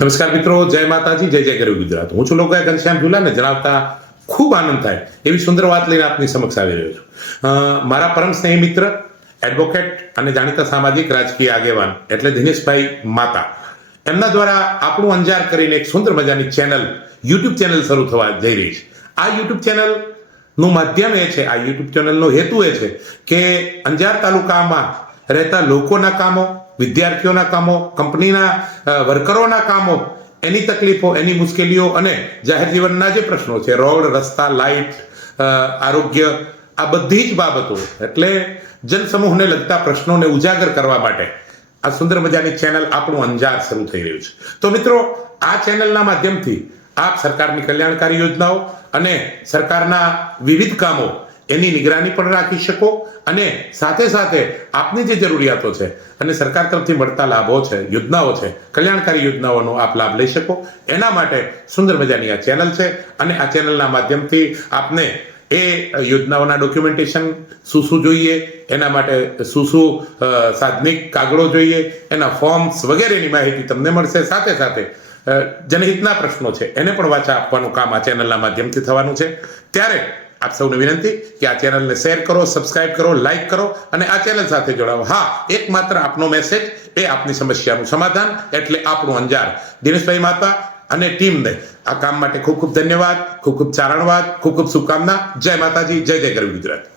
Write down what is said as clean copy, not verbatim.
નમસ્કાર મિત્રો, જય માતાજી, જય જય ગરવી ગુજરાત. હું છું લોકગાયક ઘનશ્યામ ઝુલાને જણાવતા ખૂબ આનંદ થાય એવી સુંદર વાત લઈને આપની સમક્ષ આવી રહ્યો છું. મારા પરમ સ્નેહી મિત્ર, એડવોકેટ અને જાણીતા સામાજિક રાજકીય આગેવાન એટલે દિનેશભાઈ માતા, એમના દ્વારા આપણું અંજાર કરીને એક સુંદર મજાની ચેનલ, યુટ્યુબ ચેનલ શરૂ થવા જઈ રહી છે. આ યુટ્યુબ ચેનલ નું માધ્યમ એ છે, આ યુટ્યુબ ચેનલનો હેતુ એ છે કે અંજાર તાલુકામાં રહેતા લોકોના કામો, વિદ્યાર્થીઓના કામો, કંપનીના વર્કરોના કામો, એની તકલીફો, એની મુશ્કેલીઓ અને જાહેર જીવનના જે પ્રશ્નો છે, રોડ, રસ્તા, લાઇટ, આરોગ્ય, આ બધી જ બાબતો એટલે જનસમૂહને લગતા પ્રશ્નોને ઉજાગર કરવા માટે આ સુંદર મજાની ચેનલ આપણું અંજાર શરૂ થઈ રહ્યું છે. તો મિત્રો, આ ચેનલના માધ્યમથી આપ સરકારની કલ્યાણકારી યોજનાઓ અને સરકારના વિવિધ કામો એની નિગરાની પણ રાખી શકો અને સાથે સાથે આપની જે જરૂરિયાતો છે અને સરકાર તરફથી મળતા લાભો છે, યોજનાઓ છે, કલ્યાણકારી યોજનાઓનો આપ લાભ લઈ શકો. એના માટે સુંદર મજાની આ ચેનલ છે અને આ ચેનલના માધ્યમથી આપને એ યોજનાઓના ડોક્યુમેન્ટેશન શું શું જોઈએ, એના માટે શું શું સાધનિક કાગળો જોઈએ, એના ફોર્મ્સ વગેરેની માહિતી તમને મળશે. સાથે સાથે જનહિતના પ્રશ્નો છે એને પણ વાચા આપવાનું કામ આ ચેનલના માધ્યમથી થવાનું છે. ત્યારે આપ સૌને વિનંતી કે આ ચેનલને શેર કરો, સબસ્ક્રાઇબ કરો, લાઈક કરો અને આ ચેનલ સાથે જોડાવો. હા, એકમાત્ર આપનો મેસેજ એ આપની સમસ્યાનું સમાધાન એટલે આપણું અંજાર. દિનેશભાઈ માતા અને ટીમને આ કામ માટે ખૂબ ખૂબ ધન્યવાદ, ખૂબ ખૂબ ચારણવાદ, ખૂબ ખૂબ શુભકામના. જય માતાજી, જય જય ગરવી ગુજરાત.